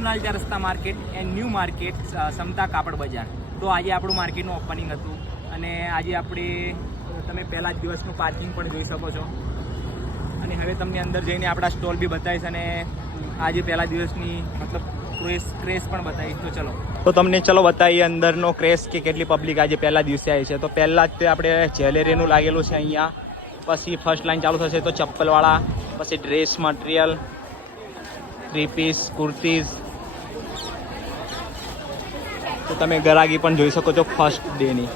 કુનાલ 4 રસ્તા market and new market સમતા કાપડ બજાર. તો આજે આપણું માર્કેટનું ઓપનિંગ હતું અને આજે આપણે તમે પહેલા જ દિવસનું પાર્કિંગ પણ જોઈ શકો છો અને હવે તમને અંદર જઈને આપણા સ્ટોલ બી બતાવીશ અને આજે પહેલા દિવસની મતલબ ક્રેશ પણ બતાવીશ. તો ચલો તો તમને ચલો બતાવીએ અંદરનો ક્રેશ કે કેટલી પબ્લિક આજે પહેલા દિવસે આવી છે. તો પહેલાં જ તે આપણે જ્વેલરીનું લાગેલું છે અહીંયા, પછી ફર્સ્ટ લાઈન ચાલુ થશે તો ચપ્પલવાળા, પછી ડ્રેસ મટીરિયલ, 3 પીસ, કુર્તીઝ. તો તમે ગરાગી પણ જોઈ શકો છો ફર્સ્ટ ડેની.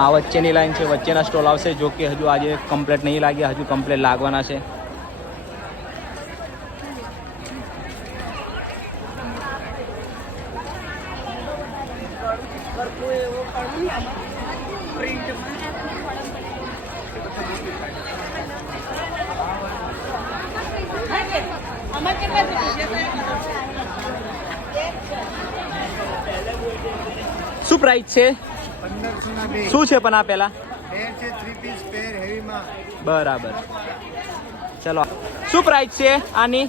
આ વચ્ચેની લાઈન છે, વચ્ચેના સ્ટોલ આવશે, જો કે હજુ આજે કમ્પ્લીટ નહીં લાગ્યા, હજુ કમ્પ્લીટ લાગવાના છે. શું પ્રાઇસ છે? 1502. શું છે પણ આ પેલા? પેર છે 3 પીસ પેર હેવીમાં. બરાબર. ચલો શું પ્રાઇસ છે આની?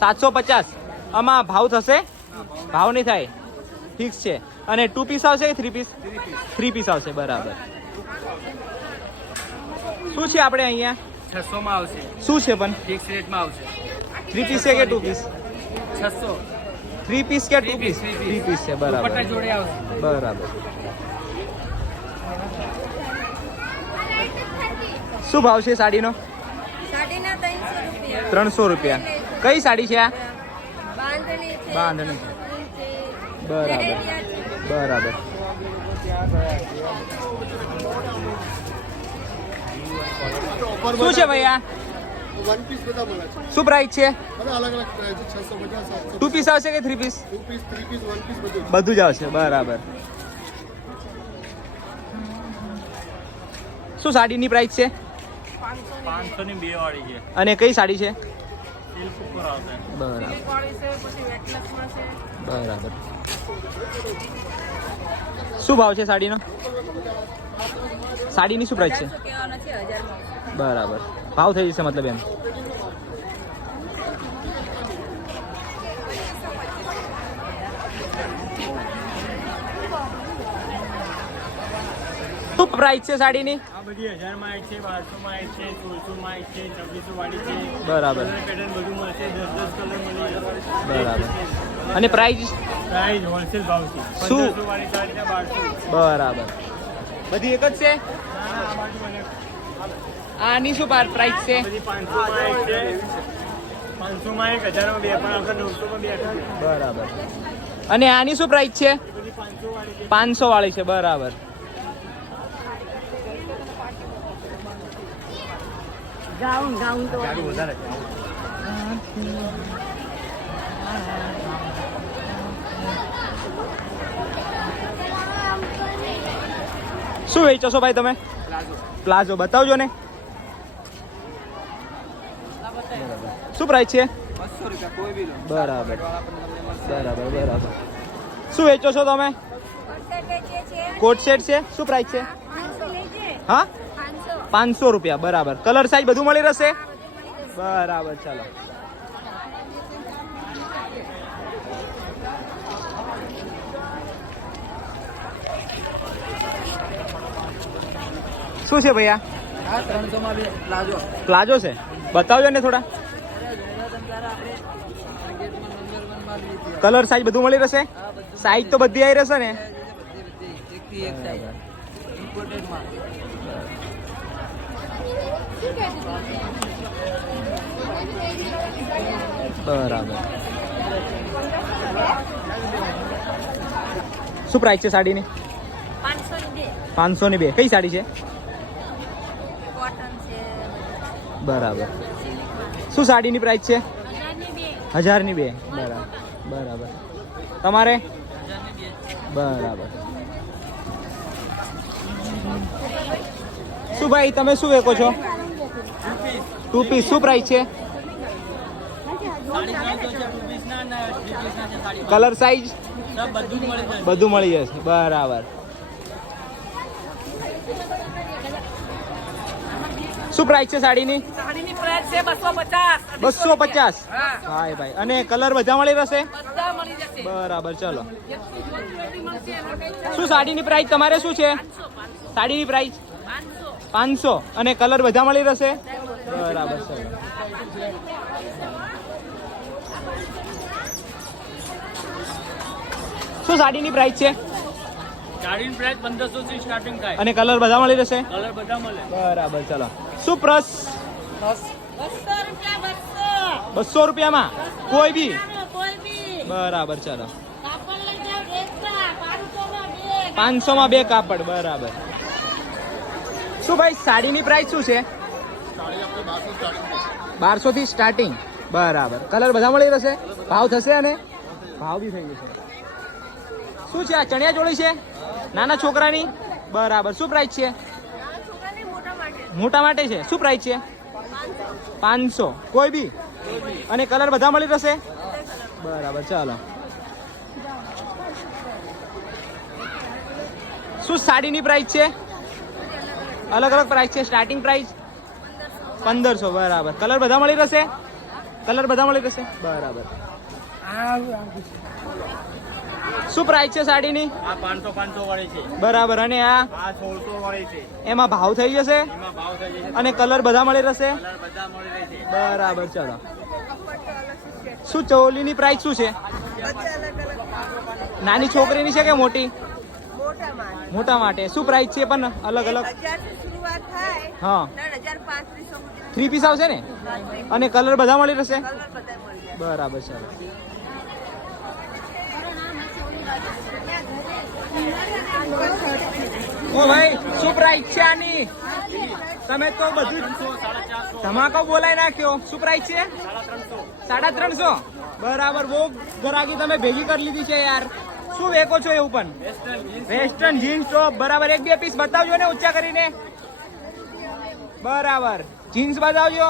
750. આમાં ભાવ થશે? ભાવ નહીં થાય, ફિક્સ છે. અને 2 પીસ આવશે કે 3 પીસ? 3 પીસ આવશે. બરાબર. શું છે આપણે અહીંયા? 600 માં આવશે. શું છે પણ? ફિક્સ રેટમાં આવશે. 3 પીસ છે કે 2 પીસ? 600. 3 પીસ કે 2 પીસ? 3 પીસ છે. બરાબર. દુપટ્ટા જોડે આવશે. બરાબર. શું ભાવ છે સાડીનો? સાડીના 300 રૂપિયા. 300 રૂપિયા. કઈ સાડી છે આ? બાંધણી છે. બાંધણી છે. છે. બરાબર. જડેરિયા છે. બરાબર. શું છે ભાઈ આ? વન પીસ બધા મળે છે. શું પ્રાઇસ છે? બધા અલગ અલગ પ્રાઇસ છે. 650 2 પીસ આવશે કે 3 પીસ? 2 પીસ 3 પીસ 1 પીસ બધું. બધું જ આવશે. બરાબર. શું સાડીની પ્રાઇસ છે? 500 ની બે વાળી છે. અને કઈ સાડી છે? સિલ્ક ઉપર આવશે. બરાબર. વાળી છે, પછી વેટલેસમાં છે. બરાબર. શું ભાવ છે સાડીનો? સાડીની શું પ્રાઇસ છે? કહેવાનો છે 1000 માં. બરાબર. ભાવ થઈ જશે મતલબ એમ. શું પ્રાઇસ છે સાડીની? આ બધી 1000 માં એક છે, 1200 માં એક છે, 1600 માં એક છે, 2600 વાળી છે. બરાબર. પેટર્ન બધું મળશે. 10 કલર મળી જશે. બરાબર. અને પ્રાઇસ? પ્રાઇસ હોલસેલ ભાવ છે. શું? 1500 વાળી સાડી છે, 1200. બરાબર. બધી એક જ છે? આ બાજુ અલગ. આની શું પ્રાઇસ છે? બધી 500 માં એક છે, 500 માં એક, 1000 માં બે, પણ આપણે 900 માં બે છે. બરાબર. અને આની શું પ્રાઇસ છે? બધી 500 વાળી છે. 500 વાળી છે. બરાબર. ગાઉન તો વધારે છે. શું વેચો છો ભાઈ તમે? પ્લાઝો બતાવજો ને. શું પ્રાઇસ છે? 200 રૂપિયા કોઈ બી લો. બરાબર. બરાબર. બરાબર. શું વેચો છો તમે? કોટ સેટ છે. શું પ્રાઇસ છે? 500 લેજે. હા, 500. 500 રૂપિયા. બરાબર. કલર સાઈઝ બધું મળી રહેશે? બરાબર. ચાલો. શું છે ભૈયા? આ 300 માં બે પ્લાઝો. પ્લાઝો છે. બતાવજો ને થોડા. કલર સાઈઝ બધું મળી રહેશે? સાઈઝ તો બધી આવી રહેશે ને? બરાબર. શું પ્રાઇસ છે સાડીની? 500 ની બે. કઈ સાડી છે? કોટન છે. બરાબર. શું સાડીની પ્રાઇસ છે? 1000ની બે. બરાબર બરાબર. તમારે બરાબર. શું ભાઈ તમે શું વેચો છો? 2 પીસ. શું પ્રાઇસ છે? કલર સાઈઝ બધું મળી જશે. બરાબર. શું પ્રાઇસ છે સાડીની? સાડીની પ્રાઇસ છે 250. 250. હા. હાય ભાઈ. અને કલર બધા મળી રહેશે? બધા મળી જશે. બરાબર. ચલો. જેટલી જ્વેલરી મળશે એનો કંઈ શું સાડીની પ્રાઇસ તમારે શું છે? 500. સાડીની પ્રાઇસ 500. 500. અને કલર બધા મળી રહેશે? બરાબર. ચલો. શું સાડીની પ્રાઇસ છે? સાડીની પ્રાઇસ 1500 થી સ્ટાર્ટિંગ થાય. અને કલર બધા મળી રહેશે? કલર બધા મળે. બરાબર. ચલો. શું પ્રસ? 200 રૂપિયા 200. 200 રૂપિયામાં કોઈ બી? કોઈ બી. બરાબર. ચલો. કાપડ લઈ જાઓ એકલા 500 માં બે. 500 માં બે કાપડ. બરાબર. શું ભાઈ સાડીની પ્રાઇસ શું છે? 1200 થી સ્ટાર્ટિંગ. બરાબર. કલર બધા મળી રહેશે? ભાવ થશે? અને ભાવ બી થઈ જશે. શું છે આ ચણિયા ચોળી છે નાના છોકરાની? બરાબર. શું પ્રાઇસ છે? મોટા માટે છે. શું પ્રાઇસ છે? 500. કોઈ બી? અને કલર બધા મળી રહેશે? બરાબર. ચાલો. શું સાડીની પ્રાઇસ છે? અલગ અલગ પ્રાઇસ છે. Starting price 1500. બરાબર. કલર બધા મળી રહેશે? કલર બધા મળી રહેશે? બરાબર. શું પ્રાઇસ છે સાડીની? આ 500 વાળી છે. બરાબર. અને આ આ 1600 વાળી છે. એમાં ભાવ થઈ જશે? એમાં ભાવ થઈ જશે. અને કલર બધા મળી રહેશે? કલર બધા મળી રહેશે. બરાબર. ચાલો. શું ચોલીની પ્રાઇસ શું છે? નાની છોકરીની છે કે મોટી? મોટા માટે. શું પ્રાઇસ છે પણ અલગ અલગ? શરૂઆત થાય હા. 3500 3 પીસ આવશે ને? અને કલર બધા મળી રહેશે? કલર બધા મળી જાય. બરાબર. ચાલો. ઓ ભાઈ શું પ્રાઇસ છે આની? તમે તો બધું ધમાકો બોલાઈ નાખ્યો. શું પ્રાઇસ છે? 350. બરાબર. બહુ ગરાગી તમે ભેગી કરી લીધી છે યાર. શું વેચો છો એવું પણ? Western jeans top. બરાબર. 1-2 પીસ બતાવજો ને ઊંચા કરીને. બરાબર. જીન્સ બતાવજો.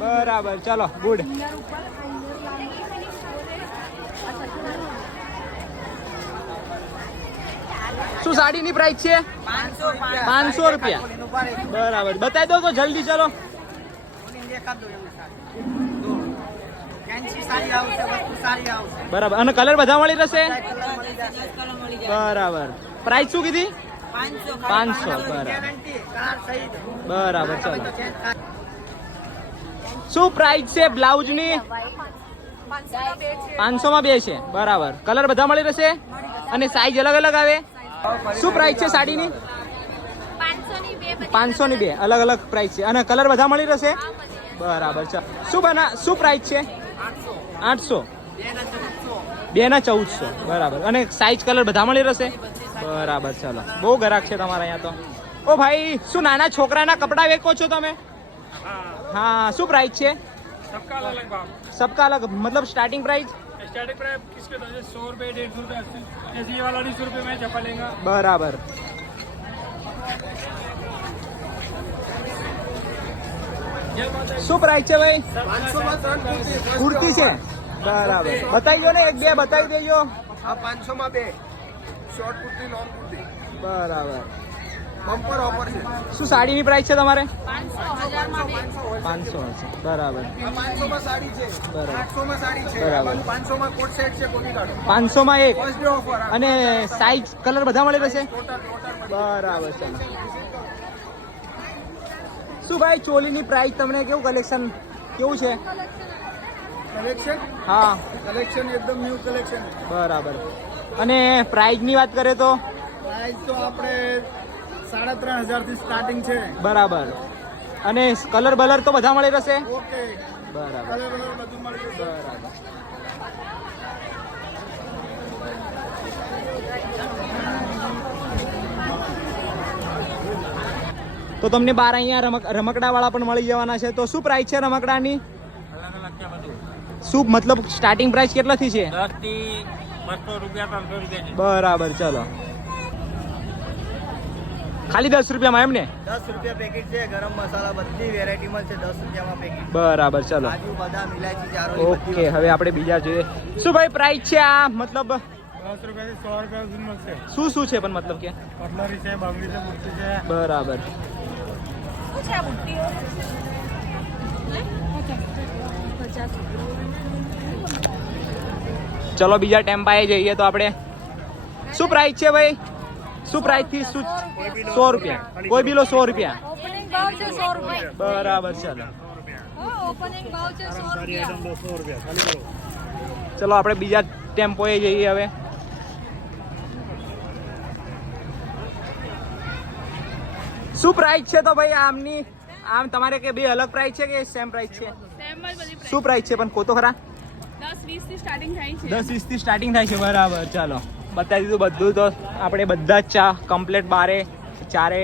બરાબર. ચલો. ગુડ. શું સાડીની પ્રાઇસ છે? 500 રૂપિયા. બરાબર. બતાવી દો તો જલ્દી. ચલો. બરાબર. અને કલર બધા મળી રહેશે? બરાબર. પ્રાઇસ શું કીધી? 500. બરાબર. ચલો. શું પ્રાઇસ છે બ્લાઉઝની? 500 માં બે છે. બરાબર. કલર બધા મળી રહેશે? અને સાઈઝ અલગ અલગ આવે? શું પ્રાઇસ છે સાડીની? 500 ની બે. અલગ અલગ પ્રાઇસ છે. અને કલર બધા મળી રહેશે? બરાબર. ચાલો. શું પ્રાઇસ છે? 800. 2 ના 1400. બરાબર. અને સાઈઝ કલર બધા મળી રહેશે? બરાબર. ચાલો. બહુ ગ્રાહક છે તમારા અહીંયા તો. ઓ ભાઈ શું નાના છોકરાના કપડા વેચો છો તમે? हाँ શું प्राइस છે? सबका अलग भाव. सबका अलग मतलब स्टार्टिंग प्राइस? स्टार्टिंग प्राइस किसके तो 100 रुपए 150 रुपए 80 ऐसे ये वाला 200 रुपए में चप्पल लेगा. बराबर. શું પ્રાઇસ છે ભાઈ? 500 में 3 કુર્તી છે. બરાબર. બતાવી દો ને એક બે બતાવી દેજો. આ 500 માં બે શોર્ટ કુર્તી લોંગ કુર્તી બરાબર. બમ્પર ઓફર છે. શું સાડીની પ્રાઇસ છે તમારે? 500 500 છે. બરાબર. આ 500 માં સાડી છે, બરાબર. 800 માં સાડી છે, બરાબર. 500 માં કોટ સેટ છે, કોટી કાઢો 500 માં એક. First day offer. અને સાઈઝ કલર બધા મળી રહેશે? ટોટલ બરાબર. ચાલો. શું ભાઈ ચોલીની પ્રાઇસ તમને કેવું કલેક્શન કેવું છે? કલેક્શન હા. કલેક્શન એકદમ ન્યુ કલેક્શન. બરાબર. અને પ્રાઇઝની વાત કરીએ તો? પ્રાઇસ તો આપણે 3500 થી સ્ટાર્ટિંગ છે. બરાબર. અને કલર બલર તો બધા મળી રહેશે? ઓકે, બરાબર. કલર કલર બધું મળી જશે. બરાબર. તો તમને બાર અહીંયા રમકડા વાળા પણ મળી જવાના છે. તો શું પ્રાઇસ છે રમકડાની? શું મતલબ સ્ટાર્ટિંગ પ્રાઇસ કેટલાથી છે? 10 થી 200 રૂપિયા 300 રૂપિયા છે. બરાબર, ચલો. ખાલી 10 રૂપિયામાં એમ ને? 10 રૂપિયા પેકેટ છે. ગરમ મસાલા બધી વેરાયટી મળશે 10 રૂપિયામાં પેકેટ. બરાબર, ચલો. કાજુ બદામ ઇલાયચી ચારોલી ઓકે, હવે આપણે બીજા જોઈએ. શું ભાઈ પ્રાઇસ છે આ? મતલબ 10 રૂપિયાથી 100 રૂપિયા સુધી મળશે. શું છે પણ મતલબ કે? કટલરી છે, બંગડી છે, મૂર્તિ છે. બરાબર. શું છે આ બુટ્ટીઓ? ચલો બીજા ટેમ્પાએ જઈએ તો આપણે. શું પ્રાઇસ છે ભાઈ? શું પ્રાઇસ થી શું? 100 રૂપિયા. કોઈ બી લો 100 રૂપિયા. ઓપનિંગ ભાવ છે 100 રૂપિયા. બરાબર, ચલો. ઓપનિંગ ભાવ છે 100 રૂપિયા. 100 રૂપિયા ખાલી બોલો. ચલો આપણે બીજા ટેમ્પોએ જઈએ હવે. શું પ્રાઇસ છે તો ભાઈ આમની? આમ તમારે કે બે અલગ પ્રાઇસ છે કે સેમ પ્રાઇસ છે? શું પ્રાઇસ છે પણ કહો તો ખરા? 10-20 થી સ્ટાર્ટિંગ થાય છે. 10-20 થી સ્ટાર્ટિંગ થાય છે. બરાબર, ચાલો બતાવી દીધું બધું. તો આપણે બધા જ ચા કમ્પ્લીટ બારે ચારે